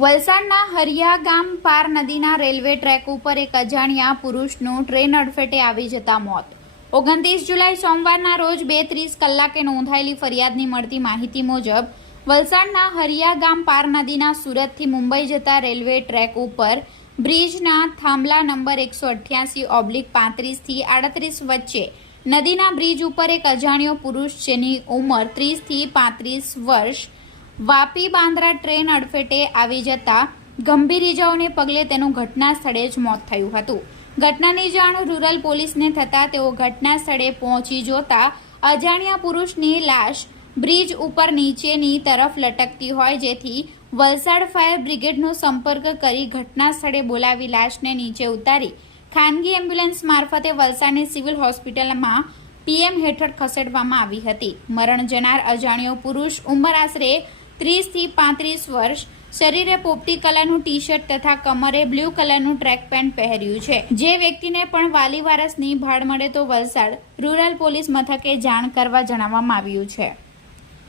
વલસાડના હરિયા ગામ પાર નદીના રેલવે ટ્રેક ઉપર એક અજાણ્યા પુરુષનું ટ્રેન અડફેટે આવી જતા મોત. ઓગણત્રીસ જુલાઈ સોમવારના રોજ બે ત્રીસ કલાકે નોંધાયેલી ફરિયાદની મળતી માહિતી મુજબ, વલસાડના હરિયા ગામ પાર નદીના સુરતથી મુંબઈ જતા રેલવે ટ્રેક ઉપર બ્રિજના થાંભલા નંબર એકસો અઠ્યાસી ઓબ્લિક પાંત્રીસથી આડત્રીસ વચ્ચે નદીના બ્રિજ ઉપર એક અજાણ્યો પુરુષ જેની ઉંમર ત્રીસથી પાંત્રીસ વર્ષ વાપી બાંદ્રા ટ્રેન અડફેટે આવી જતા ગંભીર ઇજાઓને પગલે તેનું ઘટના સ્થળે જ મોત થયું હતું. ઘટનાની જાણ રૂરલ પોલીસને થતાં તેઓ ઘટના સ્થળે પહોંચી જોતા અજાણ્યા પુરુષની લાશ બ્રિજ ઉપર નીચેની તરફ લટકતી હોય જેથી વલસાડ ફાયર બ્રિગેડનો સંપર્ક કરી ઘટના સ્થળે બોલાવી લાશને નીચે ઉતારી ખાનગી એમ્બ્યુલન્સ મારફતે વલસાડની સિવિલ હોસ્પિટલમાં પીએમ હેઠળ ખસેડવામાં આવી હતી. મરણ જનાર અજાણ્યો પુરુષ ઉંમર આશરે ત્રીસથી પાંત્રીસ વર્ષ શરીરે પોપટી કલરનું ટી શર્ટ તથા કમરે બ્લુ કલરનું ટ્રેક પેન્ટ પહેર્યું છે. જે વ્યક્તિને પણ વાલી વારસની ભાડ મળે તો વલસાડ રૂરલ પોલીસ મથકે જાણ કરવા જણાવવામાં આવ્યું છે.